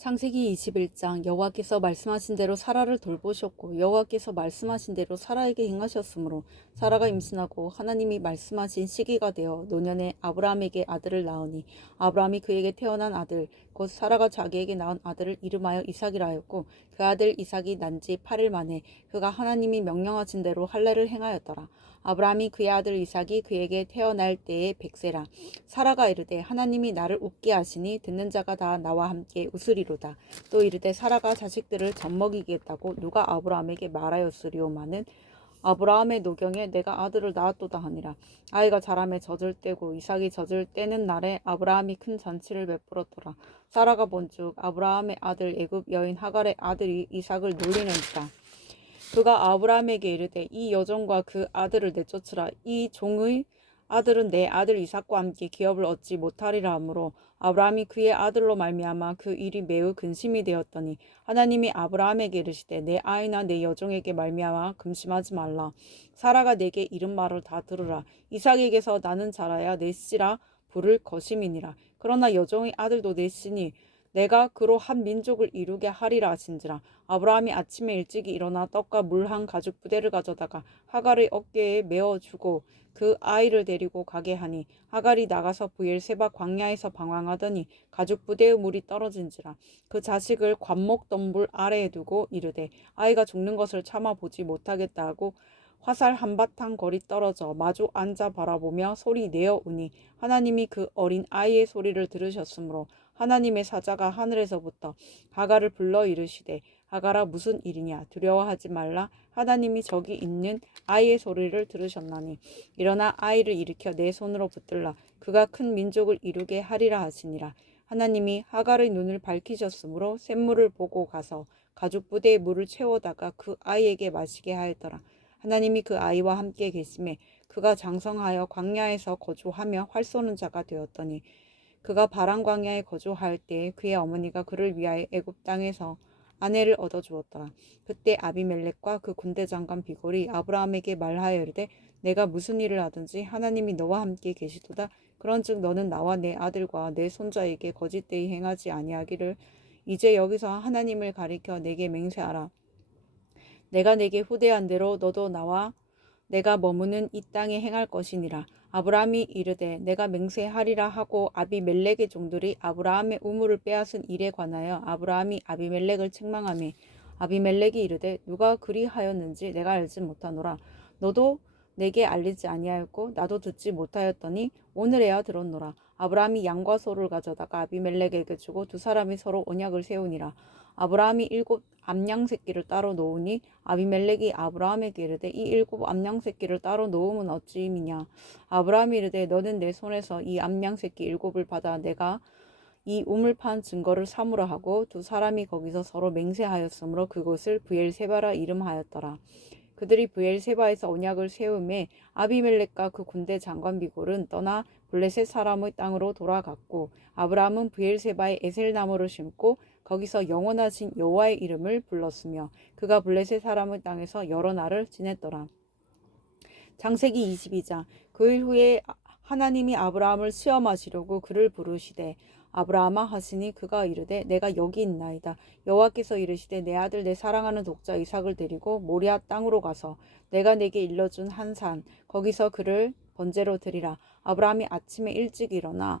창세기 21장 여호와께서 말씀하신 대로 사라를 돌보셨고 여호와께서 말씀하신 대로 사라에게 행하셨으므로 사라가 임신하고 하나님이 말씀하신 시기가 되어 노년에 아브라함에게 아들을 낳으니 아브라함이 그에게 태어난 아들 곧 사라가 자기에게 낳은 아들을 이름하여 이삭이라 하였고 그 아들 이삭이 난 지 8일 만에 그가 하나님이 명령하신 대로 할례를 행하였더라. 아브라함이 그의 아들 이삭이 그에게 태어날 때에 백세라. 사라가 이르되 하나님이 나를 웃게 하시니 듣는 자가 다 나와 함께 웃으리로다. 또 이르되 사라가 자식들을 젖먹이겠다고 누가 아브라함에게 말하였으리오마는 아브라함의 노경에 내가 아들을 낳았도다 하니라. 아이가 자라매 젖을 때고 이삭이 젖을 때는 날에 아브라함이 큰 잔치를 베풀었더라. 사라가 본즉 아브라함의 아들 애굽 여인 하갈의 아들이 이삭을 놀리는지라. 그가 아브라함에게 이르되 이 여종과 그 아들을 내쫓으라. 이 종의 아들은 내 아들 이삭과 함께 기업을 얻지 못하리라 하므로 아브라함이 그의 아들로 말미암아 그 일이 매우 근심이 되었더니 하나님이 아브라함에게 이르시되 내 아이나 내 여종에게 말미암아 금심하지 말라. 사라가 내게 이른 말을 다 들으라. 이삭에게서 나는 자라야 내 씨라 부를 것임이니라. 그러나 여종의 아들도 내 씨니 내가 그로 한 민족을 이루게 하리라 하신지라. 아브라함이 아침에 일찍이 일어나 떡과 물 한 가죽 부대를 가져다가 하갈의 어깨에 메어 주고 그 아이를 데리고 가게 하니 하갈이 나가서 부엘세바 광야에서 방황하더니 가죽 부대의 물이 떨어진지라. 그 자식을 관목 덤불 아래에 두고 이르되 아이가 죽는 것을 참아 보지 못하겠다 하고 화살 한바탕 거리 떨어져 마주 앉아 바라보며 소리 내어 우니 하나님이 그 어린 아이의 소리를 들으셨으므로 하나님의 사자가 하늘에서부터 하갈을 불러 이르시되 하갈아 무슨 일이냐? 두려워하지 말라. 하나님이 저기 있는 아이의 소리를 들으셨나니. 일어나 아이를 일으켜 내 손으로 붙들라. 그가 큰 민족을 이루게 하리라 하시니라. 하나님이 하갈의 눈을 밝히셨으므로 샘물을 보고 가서 가죽 부대에 물을 채워다가 그 아이에게 마시게 하였더라. 하나님이 그 아이와 함께 계심에 그가 장성하여 광야에서 거주하며 활 쏘는 자가 되었더니 그가 바람 광야에 거주할 때 그의 어머니가 그를 위하여 애굽 땅에서 아내를 얻어 주었더라. 그때 아비멜렉과 그 군대 장관 비골이 아브라함에게 말하여 이르되 내가 무슨 일을 하든지 하나님이 너와 함께 계시도다. 그런즉 너는 나와 내 아들과 내 손자에게 거짓되이 행하지 아니하기를 이제 여기서 하나님을 가리켜 내게 맹세하라. 내가 내게 후대한 대로 너도 나와 내가 머무는 이 땅에 행할 것이니라. 아브라함이 이르되 내가 맹세하리라 하고 아비멜렉의 종들이 아브라함의 우물을 빼앗은 일에 관하여 아브라함이 아비멜렉을 책망하며 아비멜렉이 이르되 누가 그리하였는지 내가 알지 못하노라. 너도 내게 알리지 아니하였고 나도 듣지 못하였더니 오늘에야 들었노라. 아브라함이 양과 소를 가져다가 아비멜렉에게 주고 두 사람이 서로 언약을 세우니라. 아브라함이 일곱 암양 새끼를 따로 놓으니 아비멜렉이 아브라함에게 이르되 이 일곱 암양 새끼를 따로 놓으면 어찌임이냐? 아브라함이 이르되 너는 내 손에서 이 암양 새끼 일곱을 받아 내가 이 우물 판 증거를 삼으라 하고 두 사람이 거기서 서로 맹세하였으므로 그곳을 부엘세바라 이름하였더라. 그들이 부엘세바에서 언약을 세움에 아비멜렉과 그 군대 장관 비골은 떠나 블레셋 사람의 땅으로 돌아갔고 아브라함은 부엘세바에 에셀나무를 심고 거기서 영원하신 여호와의 이름을 불렀으며 그가 블레셋 사람의 땅에서 여러 날을 지냈더라. 장세기 22장 그 일 후에 하나님이 아브라함을 시험하시려고 그를 부르시되 아브라함아 하시니 그가 이르되 내가 여기 있나이다 여호와께서 이르시되 내 아들 내 사랑하는 독자 이삭을 데리고 모리아 땅으로 가서 내가 내게 일러준 한 산 거기서 그를 번제로 드리라 아브라함이 아침에 일찍 일어나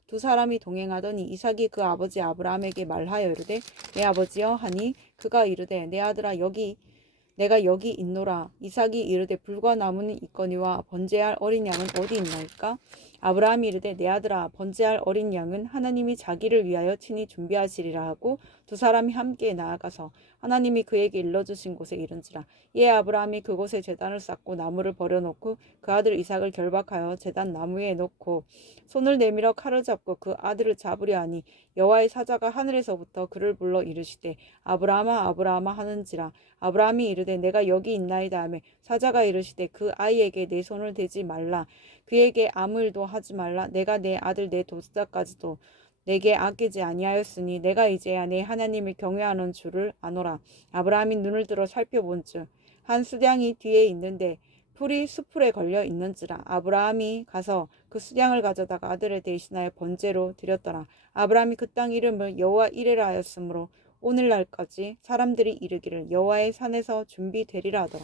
두 사람이 동행하더니 이삭이 그 아버지 아브라함에게 말하여 이르되 내 아버지여 하니 그가 이르되 내 아들아 여기 내가 여기 있노라. 이삭이 이르되 불과 나무는 있거니와 번제할 어린 양은 어디 있나이까 아브라함이 이르되 내 아들아 번제할 어린 양은 하나님이 자기를 위하여 친히 준비하시리라 하고 두 사람이 함께 나아가서 하나님이 그에게 일러주신 곳에 이른지라. 이에 아브라함이 그곳에 제단을 쌓고 나무를 버려놓고 그 아들 이삭을 결박하여 제단 나무에 놓고 손을 내밀어 칼을 잡고 그 아들을 잡으려 하니 여호와의 사자가 하늘에서부터 그를 불러 이르시되 아브라함아 아브라함아 하는지라. 아브라함이 이르되 내가 여기 있나이다 하며 사자가 이르시되 그 아이에게 내 손을 대지 말라. 그에게 아무 일도 하지 말라. 내가 내 아들 내 도자까지도 내게 아끼지 아니하였으니 내가 이제야 내 하나님을 경외하는 줄을 아노라. 아브라함이 눈을 들어 살펴본즉 한 수량이 뒤에 있는데 풀이 수풀에 걸려 있는지라. 아브라함이 가서 그 수량을 가져다가 아들을 대신하여 번제로 드렸더라. 아브라함이 그 땅 이름을 여호와 이레라 하였으므로 오늘날까지 사람들이 이르기를 여호와의 산에서 준비되리라 하더라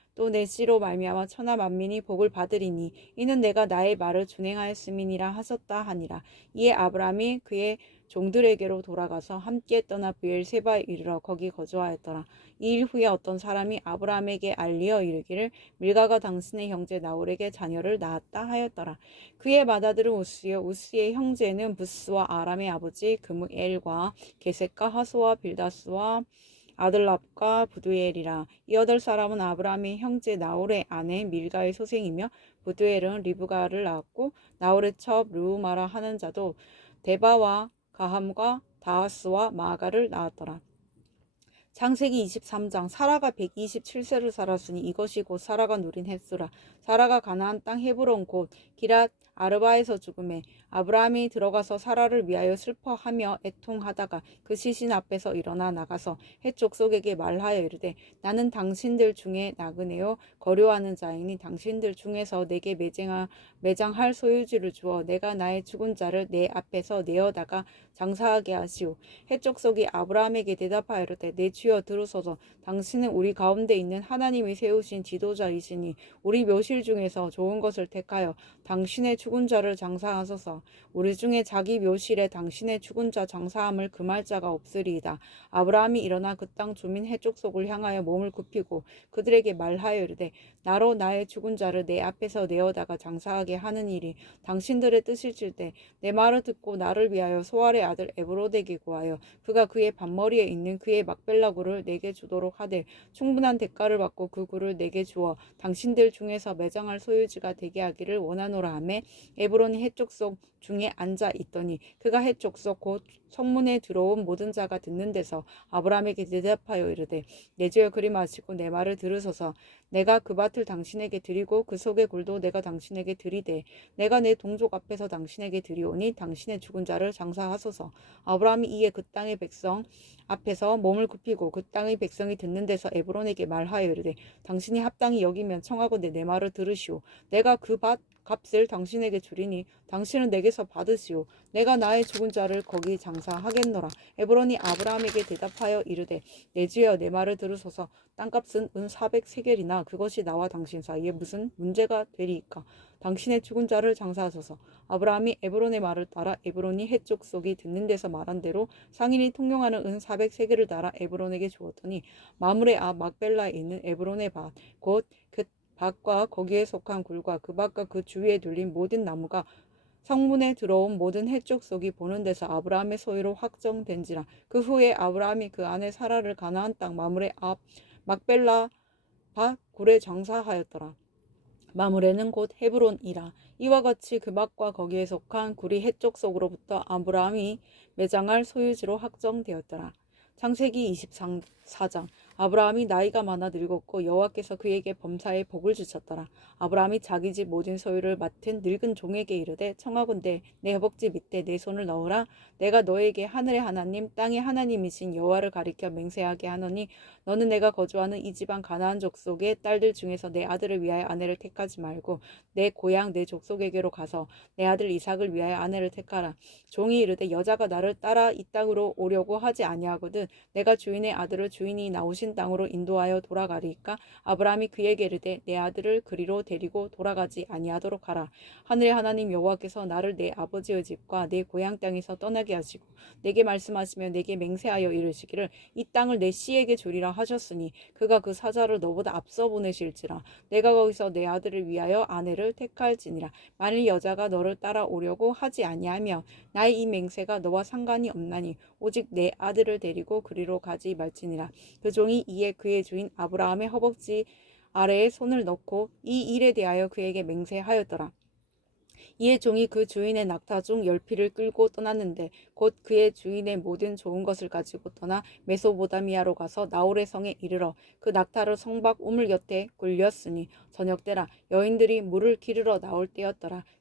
또 내 씨로 말미암아 천하 만민이 복을 받으리니 이는 내가 나의 말을 준행하였음이니라 하셨다 하니라 이에 아브라함이 그의 종들에게로 돌아가서 함께 떠나 브엘세바에 이르러 거기 거주하였더라. 이 일 후에 어떤 사람이 아브라함에게 알리어 이르기를 밀가가 당신의 형제 나홀에게 자녀를 낳았다 하였더라. 그의 맏아들은 우스요 우스의 형제는 부스와 아람의 아버지 그무엘과 게셋과 하소와 빌다스와 아들랍과 부두엘이라 이 여덟 사람은 아브라함의 형제 나홀의 아내 밀가의 소생이며 부두엘은 리브가를 낳았고 나홀의 첩 르우마라 하는 자도 데바와 가함과 다하스와 마가를 낳았더라. 창세기 23장 사라가 127세를 살았으니 이것이 곧 사라가 누린 햇수라 사라가 가나안 땅 헤브론 곧 기랏 아르바에서 죽음에 아브라함이 들어가서 사라를 위하여 슬퍼하며 애통하다가 그 시신 앞에서 일어나 나가서 해 족속에게 말하여 이르되 나는 당신들 중에 나그네요. 거류하는 자이니 당신들 중에서 내게 매장하, 매장할 소유지를 주어 내가 나의 죽은 자를 내 앞에서 내어다가 장사하게 하시오. 해 족속이 아브라함에게 대답하여 이르되 내 주여 들으소서. 당신은 우리 가운데 있는 하나님이 세우신 지도자이시니 우리 묘실 중에서 좋은 것을 택하여 당신의 죽은 자를 장사하소서. 우리 중에 자기 묘실에 당신의 죽은 자 장사함을 금할 자가 없으리이다. 아브라함이 일어나 그 땅 주민 해족 속을 향하여 몸을 굽히고 그들에게 말하여 이르되 나로 나의 죽은 자를 내 앞에서 내어다가 장사하게 하는 일이 당신들의 뜻일질 때 내 말을 듣고 나를 위하여 소알의 아들 에브로데게 구하여 그가 그의 반머리에 있는 그의 막벨라 구를 내게 주도록 하되 충분한 대가를 받고 그 굴을 내게 주어 당신들 중에서 매장할 소유지가 되게 하기를 원하노라 하매 에브론이 해족속 중에 앉아 있더니 그가 해족속 곧 성문에 들어온 모든 자가 듣는 데서 아브라함에게 대답하여 이르되 내 주여 그리 마시고 내 말을 들으소서. 내가 그 밭을 당신에게 드리고 그 속의 굴도 내가 당신에게 드리되 내가 내 동족 앞에서 당신에게 드리오니 당신의 죽은 자를 장사하소서. 아브라함이 이에 그 땅의 백성 앞에서 몸을 굽히고 그 땅의 백성이 듣는 데서 에브론에게 말하여 이르되 당신이 합당히 여기면 청하건대 내 말을 들으시오. 내가 그 밭 값을 당신에게 주리니 당신은 내게서 받으시오. 내가 나의 죽은 자를 거기 장사하겠노라. 에브론이 아브라함에게 대답하여 이르되 내 주여 내 말을 들으소서. 땅값은 은 400세겔이나 그것이 나와 당신 사이에 무슨 문제가 되리이까? 당신의 죽은 자를 장사하소서. 아브라함이 에브론의 말을 따라 에브론이 해쪽 속이 듣는 데서 말한 대로 상인이 통용하는 은 400세겔을 따라 에브론에게 주었더니 마물의 아 막벨라에 있는 에브론의 밭곧 그 밭과 거기에 속한 굴과 그 밭과 그 주위에 둘린 모든 나무가 성문에 들어온 모든 해쪽 속이 보는 데서 아브라함의 소유로 확정된지라. 그 후에 아브라함이 그 안에 사라를 가나안 땅 마물의 앞 막벨라 밭 굴에 장사하였더라. 마물에는 곧 헤브론이라. 이와 같이 그 밭과 거기에 속한 굴이 해쪽 속으로부터 아브라함이 매장할 소유지로 확정되었더라. 창세기 24장 아브라함이 나이가 많아 늙었고 여호와께서 그에게 범사에 복을 주셨더라. 아브라함이 자기 집 모든 소유를 맡은 늙은 종에게 이르되 청하건대 내 허벅지 밑에 내 손을 넣으라. 내가 너에게 하늘의 하나님 땅의 하나님이신 여호와를 가리켜 맹세하게 하노니 너는 내가 거주하는 이 집안 가나안 족속의 딸들 중에서 내 아들을 위하여 아내를 택하지 말고 내 고향 내 족속에게로 가서 내 아들 이삭을 위하여 아내를 택하라. 종이 이르되 여자가 나를 따라 이 땅으로 오려고 하지 아니하거든 내가 주인의 아들을 주인이 나오시 정하신 땅으로 인도하여 돌아가리까? 아브라함이 그에게 이르되 내 아들을 그리로 데리고 돌아가지 아니하도록 하라. 하늘의 하나님 여호와께서 나를 내 아버지의 집과 내 고향 땅에서 떠나게 하시고 내게 말씀하시며 내게 맹세하여 이르시기를 이 땅을 내 씨에게 주리라 하셨으니 그가 그 사자를 너보다 앞서 보내실지라. 내가 거기서 내 아들을 위하여 아내를 택할지니라. 만일 여자가 너를 따라오려고 하지 아니하며 나의 이 맹세가 너와 상관이 없나니 오직 내 아들을 데리고 그리로 가지 말지니라. 그 종이 이에 그의 주인 아브라함의 허벅지 아래에 손을 넣고 이 일에 대하여 그에게 맹세하였더라. 이에 종이 그 주인의 낙타 중 열피를 끌고 떠났는데 곧 그의 주인의 모든 좋은 것을 가지고 떠나 메소보다미아로 가서 나홀의 성에 이르러 그 낙타를 성박 우물 곁에 굴렸으니 저녁 때라 여인들이 물을 기르러 나올 때였더라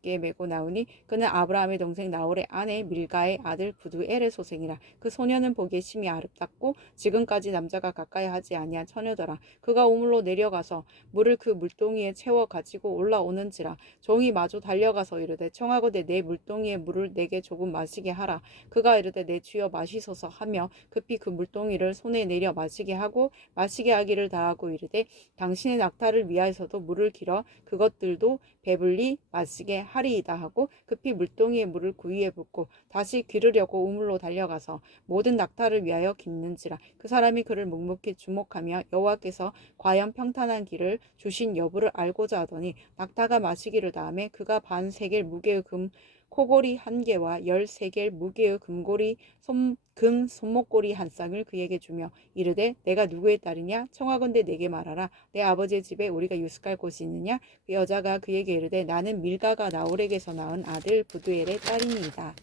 어깨에 메고 나오니 그는 아브라함의 동생 나홀의 아내 밀가의 아들 부두엘의 소생이라 그 소녀는 보기에 심히 아름답고 지금까지 남자가 가까이 하지 아니한 처녀더라. 그가 우물로 내려가서 물을 그 물동이에 채워 가지고 올라오는지라 종이 마주 달려가서 이르되 청하고대 내 물동이에 물을 내게 조금 마시게 하라. 그가 이르되 내 주여 마시소서 하며 급히 그 물동이를 손에 내려 마시게 하고 마시게 하기를 다하고 이르되 당신의 낙타를 위하여서도 물을 길어 그것들도 배불리 마시게 하리이다 하고 급히 물동이에 물을 구이에 붓고 다시 기르려고 우물로 달려가서 모든 낙타를 위하여 깃는지라 그 사람이 그를 묵묵히 주목하며 여호와께서 과연 평탄한 길을 주신 여부를 알고자 하더니 낙타가 마시기를 다음에 그가 반 세겔 무게의 금 코골이 한 개와 열세 개 무게의 금고리 손, 금 손목고리 한 쌍을 그에게 주며 이르되 내가 누구의 딸이냐? 청하건대 내게 말하라. 내 아버지의 집에 우리가 유숙할 곳이 있느냐? 그 여자가 그에게 이르되 나는 밀가가 나홀에게서 낳은 아들 부두엘의 딸이니이다.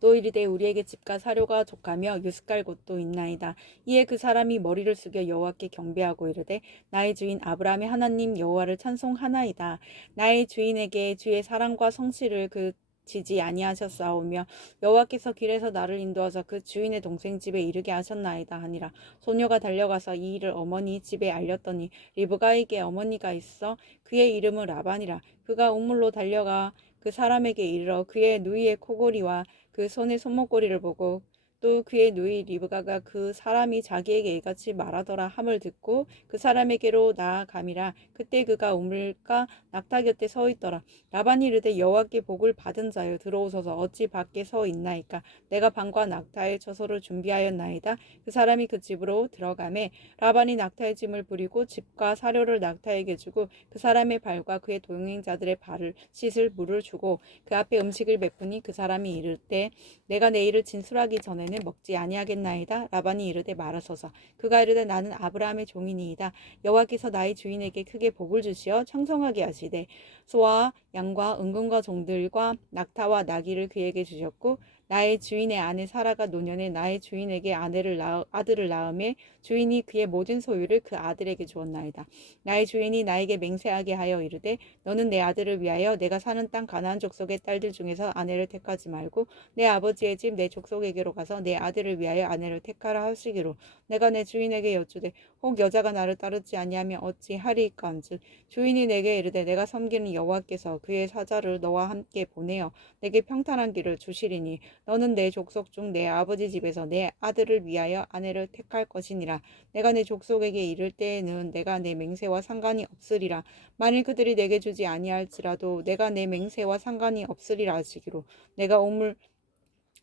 또 이르되 우리에게 집과 사료가 족하며 유숙할 곳도 있나이다. 이에 그 사람이 머리를 숙여 여호와께 경배하고 이르되 나의 주인 아브라함의 하나님 여호와를 찬송하나이다. 나의 주인에게 주의 사랑과 성실을 그 지지 아니하셨사오며 여호와께서 길에서 나를 인도하사 그 주인의 동생 집에 이르게 하셨나이다 하니라 소녀가 달려가서 이 일을 어머니 집에 알렸더니 리브가에게 어머니가 있어 그의 이름은 라반이라 그가 우물로 달려가 그 사람에게 이르러 그의 누이의 코골이와 그 손의 손목고리를 보고 또 그의 누이 리브가가 그 사람이 자기에게 이같이 말하더라 함을 듣고 그 사람에게로 나아감이라. 그때 그가 우물가 낙타 곁에 서 있더라. 라반이 이르되 여호와께 복을 받은 자여 들어오소서. 어찌 밖에 서 있나이까? 내가 방과 낙타의 처소를 준비하였나이다. 그 사람이 그 집으로 들어가매 라반이 낙타의 짐을 부리고 집과 사료를 낙타에게 주고 그 사람의 발과 그의 동행자들의 발을 씻을 물을 주고 그 앞에 음식을 베푸니 그 사람이 이를 때 내가 내 일을 진술하기 전에는 먹지 아니하겠나이다. 라반이 이르되 말하소서. 그가 이르되 나는 아브라함의 종이니이다. 여호와께서 나의 주인에게 크게 복을 주시어 창성하게 하시되 소와 양과 은금과 종들과 낙타와 나귀를 그에게 주셨고 나의 주인의 아내 사라가 노년에 나의 주인에게 아내를 낳, 아들을 낳음에 주인이 그의 모든 소유를 그 아들에게 주었나이다. 나의 주인이 나에게 맹세하게 하여 이르되 너는 내 아들을 위하여 내가 사는 땅 가나안 족속의 딸들 중에서 아내를 택하지 말고 내 아버지의 집 내 족속에게로 가서 내 아들을 위하여 아내를 택하라 하시기로 내가 내 주인에게 여쭈되 혹 여자가 나를 따르지 아니하면 어찌 하리이까한즉 주인이 내게 이르되 내가 섬기는 여호와께서 그의 사자를 너와 함께 보내어 내게 평탄한 길을 주시리니 너는 내 족속 중 내 아버지 집에서 내 아들을 위하여 아내를 택할 것이니라. 내가 내 족속에게 이를 때에는 내가 내 맹세와 상관이 없으리라. 만일 그들이 내게 주지 아니할지라도 내가 내 맹세와 상관이 없으리라 하시기로. 내가 오물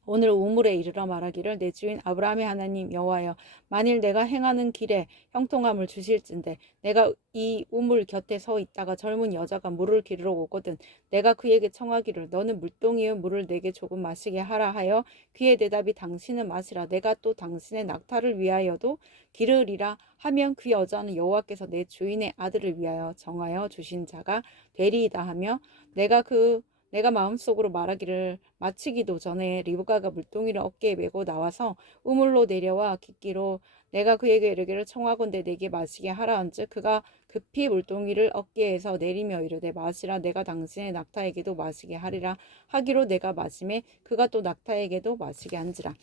오늘 우물에 이르러 말하기를 내 주인 아브라함의 하나님 여호와여 만일 내가 행하는 길에 형통함을 주실진데 내가 이 우물 곁에 서 있다가 젊은 여자가 물을 기르러 오거든 내가 그에게 청하기를 너는 물동이의 물을 내게 조금 마시게 하라 하여 그의 대답이 당신은 마시라. 내가 또 당신의 낙타를 위하여도 기르리라 하면 그 여자는 여호와께서 내 주인의 아들을 위하여 정하여 주신 자가 되리이다 하며 내가 그 내가 마음속으로 말하기를 마치기도 전에 리브가가 물동이를 어깨에 메고 나와서 우물로 내려와 깊기로 내가 그에게 이르기를 청하건대 내게 마시게 하라 한즉 그가 급히 물동이를 어깨에서 내리며 이르되 마시라 내가 당신의 낙타에게도 마시게 하리라 하기로 내가 마심에 그가 또 낙타에게도 마시게 한지라.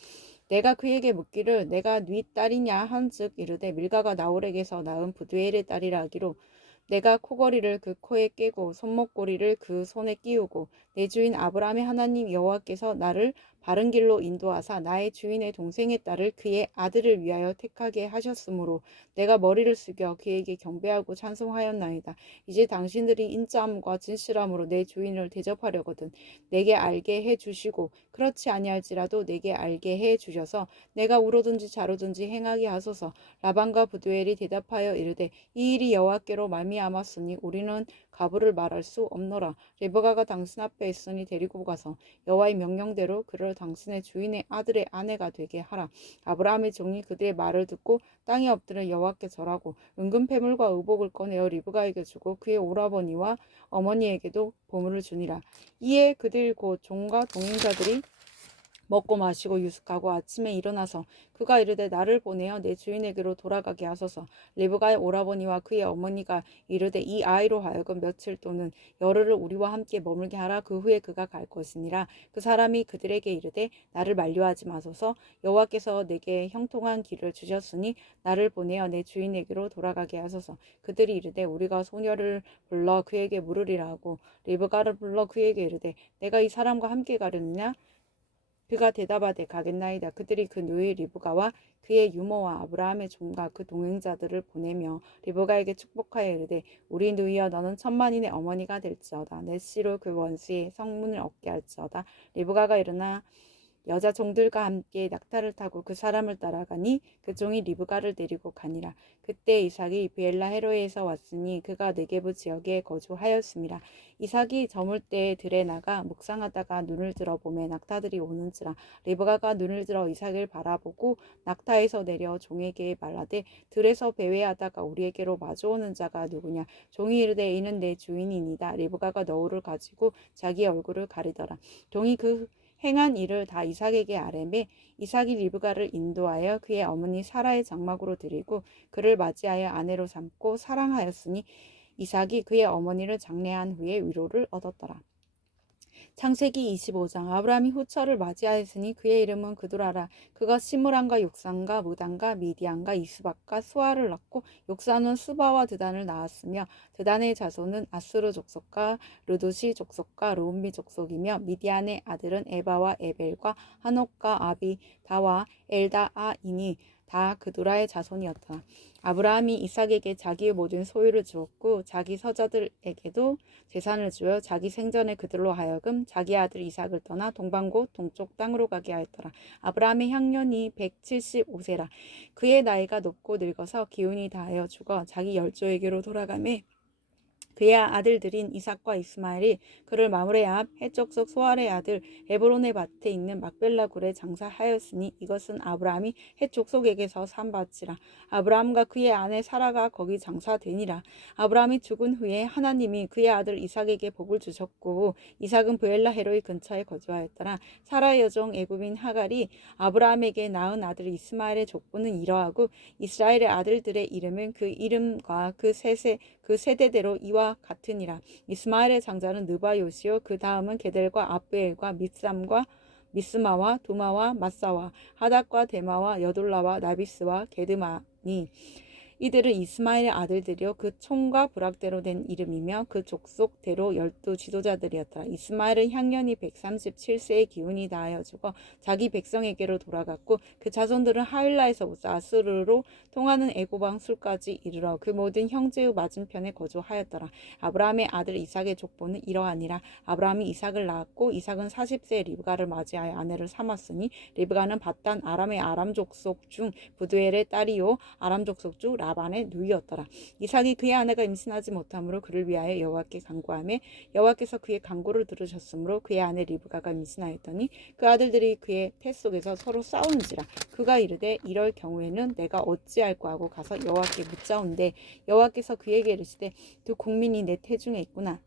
내가 그에게 묻기를 내가 네 딸이냐 한즉 이르되 밀가가 나홀에게서 낳은 부두엘의 딸이라 하기로 내가 코걸이를 그 코에 깨고 손목고리를 그 손에 끼우고 내 주인 아브라함의 하나님 여호와께서 나를 바른 길로 인도하사 나의 주인의 동생의 딸을 그의 아들을 위하여 택하게 하셨으므로 내가 머리를 숙여 그에게 경배하고 찬송하였나이다. 이제 당신들이 인자함과 진실함으로 내 주인을 대접하려거든 내게 알게 해 주시고 그렇지 아니할지라도 내게 알게 해 주셔서 내가 울어든지 자로든지 행하게 하소서 라반과 부두엘이 대답하여 이르되 이 일이 여호와께로 말미암았으니 우리는 가부를 말할 수 없노라. 레버가가 당신 앞에 있으니 데리고 가서 여호와의 명령대로 그를 당신의 주인의 아들의 아내가 되게 하라. 아브라함의 종이 그들의 말을 듣고 땅에 엎드려 여호와께 절하고 은금 패물과 의복을 꺼내어 리브가에게 주고 그의 오라버니와 어머니에게도 보물을 주니라. 이에 그들 곧 종과 동행자들이 먹고 마시고 유숙하고 아침에 일어나서 그가 이르되 나를 보내어 내 주인에게로 돌아가게 하소서. 리브가의 오라버니와 그의 어머니가 이르되 이 아이로 하여금 며칠 또는 열흘을 우리와 함께 머물게 하라. 그 후에 그가 갈 것이니라. 그 사람이 그들에게 이르되 나를 만류하지 마소서. 여호와께서 내게 형통한 길을 주셨으니 나를 보내어 내 주인에게로 돌아가게 하소서. 그들이 이르되 우리가 소녀를 불러 그에게 물으리라 하고 리브가를 불러 그에게 이르되 내가 이 사람과 함께 가려느냐 그가 대답하되 가겠나이다. 그들이 그 누이 리브가와 그의 유모와 아브라함의 종과 그 동행자들을 보내며 리브가에게 축복하여 이르되 우리 누이여 너는 천만인의 어머니가 될지어다. 내 씨로 그 원수의 성문을 얻게 할지어다. 리브가가 일어나 여자 종들과 함께 낙타를 타고 그 사람을 따라가니 그 종이 리브가를 데리고 가니라. 그때 이삭이 비엘라 헤로에서 왔으니 그가 네게부 지역에 거주하였습니다. 이삭이 저물 때 들에 나가 묵상하다가 눈을 들어 보매 낙타들이 오는지라 리브가가 눈을 들어 이삭을 바라보고 낙타에서 내려 종에게 말하되 들에서 배회하다가 우리에게로 마주오는 자가 누구냐 종이 이르되 이는 내 주인이니이다 리브가가 너울을 가지고 자기 얼굴을 가리더라 종이 그 행한 일을 다 이삭에게 아뢰매 이삭이 리브가를 인도하여 그의 어머니 사라의 장막으로 드리고 그를 맞이하여 아내로 삼고 사랑하였으니 이삭이 그의 어머니를 장례한 후에 위로를 얻었더라. 창세기 25장 아브라함이 후처를 맞이하였으니 그의 이름은 그두라라. 그가 시므랑과 욕산과 무단과 미디안과 이스박과 수아를 낳고 욕산은 수바와 드단을 낳았으며 드단의 자손은 아수르 족속과 르두시 족속과 로움미 족속이며 미디안의 아들은 에바와 에벨과 한옥과 아비 다와 엘다아이니 다 그두라의 자손이었다. 아브라함이 이삭에게 자기의 모든 소유를 주었고 자기 서자들에게도 재산을 주어 자기 생전에 그들로 하여금 자기 아들 이삭을 떠나 동방고 동쪽 땅으로 가게 하였더라. 아브라함의 향년이 175세라. 그의 나이가 높고 늙어서 기운이 다하여 죽어 자기 열조에게로 돌아가매 그의 아들들인 이삭과 이스마엘이 그를 마므레 앞 해적 속 소알의 아들 에브론의 밭에 있는 막벨라 굴에 장사하였으니 이것은 아브라함이 해족속에게서 산 밭이라. 아브라함과 그의 아내 사라가 거기 장사되니라. 아브라함이 죽은 후에 하나님이 그의 아들 이삭에게 복을 주셨고 이삭은 브엘라 헤로의 근처에 거주하였더라. 사라의 여종 애굽인 하갈이 아브라함에게 낳은 아들 이스마엘의 족보는 이러하고 이스라엘의 아들들의 이름은 그 이름과 그 세세 그 세대대로 이와 같으니라. 이스마엘의 장자는 느바요시요 그 다음은 게델과 아브엘과 밑삼과 미스마와 두마와 마사와 하닥과 데마와 여돌라와 나비스와 게드마니 이들은 이스마엘의 아들들이요 그 총과 부락대로 된 이름이며 그 족속대로 열두 지도자들이었더라. 이스마엘은 향년이 137세의 기운이 다하여 죽어 자기 백성에게로 돌아갔고 그 자손들은 하일라에서부터 아스르로 통하는 에고방 술까지 이르러 그 모든 형제의 맞은편에 거주하였더라. 아브라함의 아들 이삭의 족보는 이러하니라. 아브라함이 이삭을 낳았고 이삭은 40세에 리브가를 맞이하여 아내를 삼았으니 리브가는 바단 아람의 아람 족속 중 부두엘의 딸이요 아람 족속 중 라반의 누이였더라. 이삭이 그의 아내가 임신하지 못하므로 그를 위하여 여호와께 간구하며 여호와께서 그의 간구를 들으셨으므로 그의 아내 리브가가 임신하였더니 그 아들들이 그의 태 속에서 서로 싸우는지라. 그가 이르되 이럴 경우에는 내가 어찌할꼬 하고 가서 여호와께 묻자온대. 여호와께서 그에게 이르시되 두 국민이 내 태중에 있구나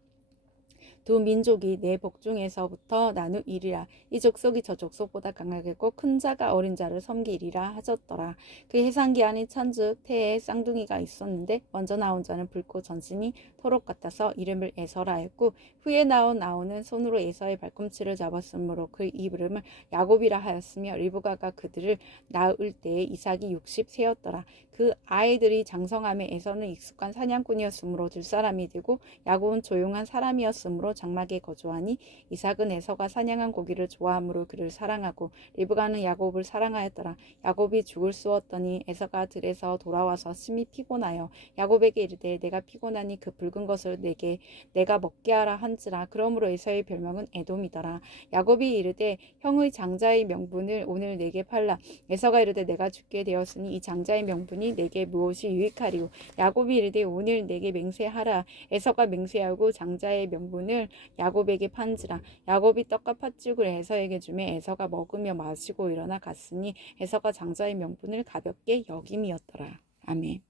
두 민족이 내 복중에서부터 나누이리라. 이 족속이 저 족속보다 강하겠고 큰 자가 어린 자를 섬기리라 하셨더라. 그 해상기 안에 천즉 태에 쌍둥이가 있었는데 먼저 나온 자는 붉고 전신이 토록 같아서 이름을 에서라 했고 후에 나온 나오는 손으로 에서의 발꿈치를 잡았으므로 그 이름을 야곱이라 하였으며 리브가가 그들을 낳을 때에 이삭이 60세였더라. 그 아이들이 장성함에 에서는 익숙한 사냥꾼이었으므로 들 사람이 되고 야곱은 조용한 사람이었으므로 장막에 거주하니 이삭은 에서가 사냥한 고기를 좋아하므로 그를 사랑하고 리브가는 야곱을 사랑하였더라. 야곱이 죽을 쑤었더니 에서가 들에서 돌아와서 심히 피곤하여 야곱에게 이르되 내가 피곤하니 그 붉은 것을 내게 내가 먹게 하라 한지라. 그러므로 에서의 별명은 에돔이더라. 야곱이 이르되 형의 장자의 명분을 오늘 내게 팔라. 에서가 이르되 내가 죽게 되었으니 이 장자의 명분이 내게 무엇이 유익하리요 야곱이 이르되 오늘 내게 맹세하라. 에서가 맹세하고 장자의 명분을 야곱에게 판지라. 야곱이 떡과 팥죽을 에서에게 주매 에서가 먹으며 마시고 일어나 갔으니 에서가 장자의 명분을 가볍게 여김이었더라. 아멘